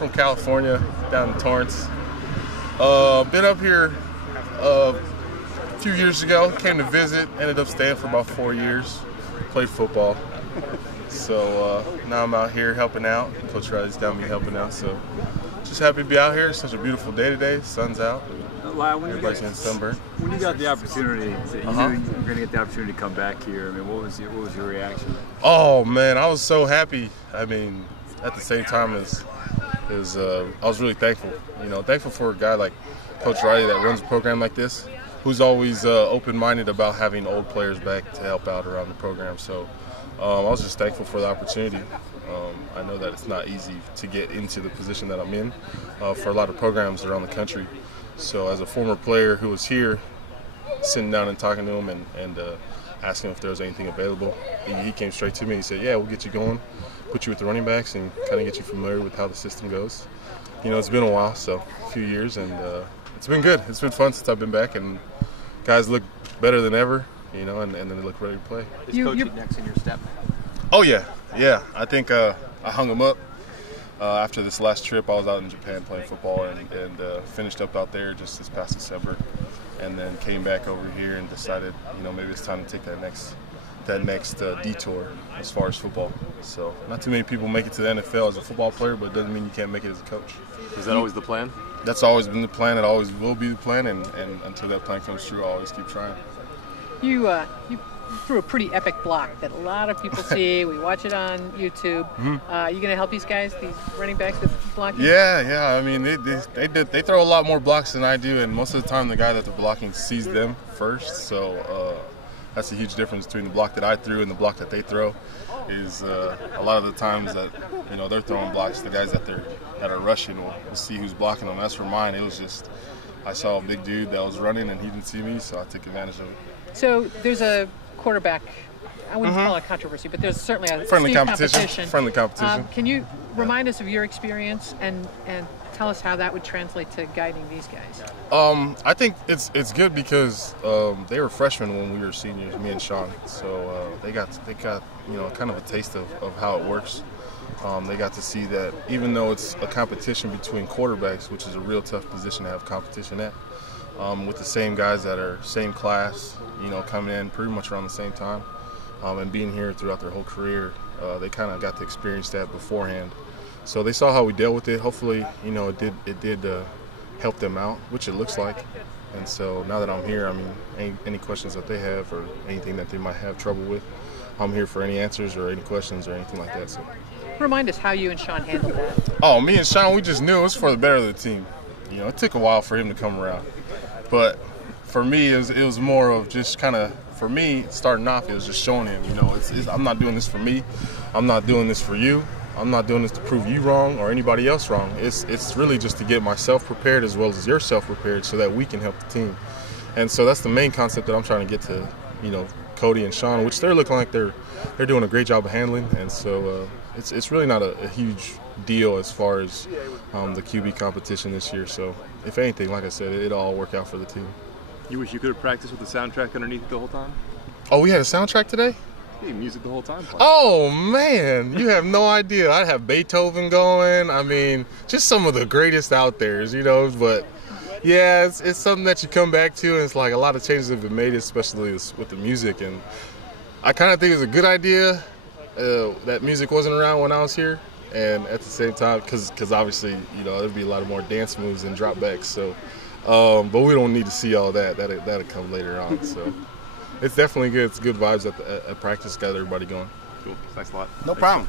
from California, down in Torrance. Been up here a few years ago, came to visit, ended up staying for about 4 years, played football. So now I'm out here helping out. Coach Riley's got me helping out, so just happy to be out here. It's such a beautiful day today, the sun's out. Lyle, everybody's getting sunburned. When you got the opportunity, you knew you were going to get the opportunity to come back here. I mean, what was your reaction? Oh man, I was so happy. I mean, at the same time as I was really thankful. Thankful for a guy like Coach Riley that runs a program like this, who's always open-minded about having old players back to help out around the program. So I was just thankful for the opportunity. I know that it's not easy to get into the position that I'm in for a lot of programs around the country. So as a former player who was here, sitting down and talking to him and asking if there was anything available, he came straight to me. He said, yeah, we'll get you going, put you with the running backs and kind of get you familiar with how the system goes. It's been a while, so a few years, and it's been good. It's been fun since I've been back, and guys look better than ever, and then they look ready to play. Is coaching next in your step? Oh, yeah. I think I hung him up. After this last trip, I was out in Japan playing football and finished up out there just this past December, and then came back over here and decided, maybe it's time to take that next detour as far as football. So not too many people make it to the NFL as a football player, but it doesn't mean you can't make it as a coach. Is that always the plan? That's always been the plan. It always will be the plan, and until that plan comes true, I'll always keep trying. You threw a pretty epic block that a lot of people see. We watch it on YouTube. You going to help these guys, these running backs with blocking? Yeah. I mean, they throw a lot more blocks than I do, and most of the time the guy that they're blocking sees them first. So that's a huge difference between the block that I threw and the block that they throw. Is a lot of the times that they're throwing blocks, the guys that are rushing will see who's blocking them. As for mine, it was just I saw a big dude that was running and he didn't see me, so I took advantage of it. So there's a quarterback, I wouldn't call it controversy, but there's certainly a friendly competition. Friendly competition. Can you remind us of your experience and tell us how that would translate to guiding these guys? I think it's good because they were freshmen when we were seniors, me and Sean. So they got kind of a taste of how it works. They got to see that even though it's a competition between quarterbacks, which is a real tough position to have competition at, with the same guys that are same class, coming in pretty much around the same time, and being here throughout their whole career, they kind of got to experience that beforehand. So they saw how we dealt with it. Hopefully, it did help them out, which it looks like. And so now that I'm here, I mean, any questions that they have or anything that they might have trouble with, I'm here for any answers or any questions or anything like that. So remind us how you and Sean handled that. Oh, me and Sean, we just knew it was for the better of the team. It took a while for him to come around. But for me, it was more of just kind of, for me, starting off, it was just showing him, I'm not doing this for me. I'm not doing this for you. I'm not doing this to prove you wrong or anybody else wrong. It's really just to get myself prepared as well as yourself prepared so that we can help the team. And so that's the main concept that I'm trying to get to, Cody and Sean, which they're looking like they're doing a great job of handling. And so it's really not a huge deal as far as the QB competition this year. So if anything, like I said, it'll all work out for the team. You wish you could have practiced with the soundtrack underneath the whole time? Oh, we had a soundtrack today? Yeah, music the whole time. Oh, man, you have no idea. I have Beethoven going. I mean, just some of the greatest out there, but yeah, it's something that you come back to, and it's like a lot of changes have been made, especially with the music. And I kind of think it's a good idea that music wasn't around when I was here. And at the same time, because obviously, there'd be a lot of more dance moves and dropbacks. So, but we don't need to see all that. That'll come later on. So, it's definitely good. It's good vibes at practice. Got everybody going. Cool. Thanks a lot. No problem.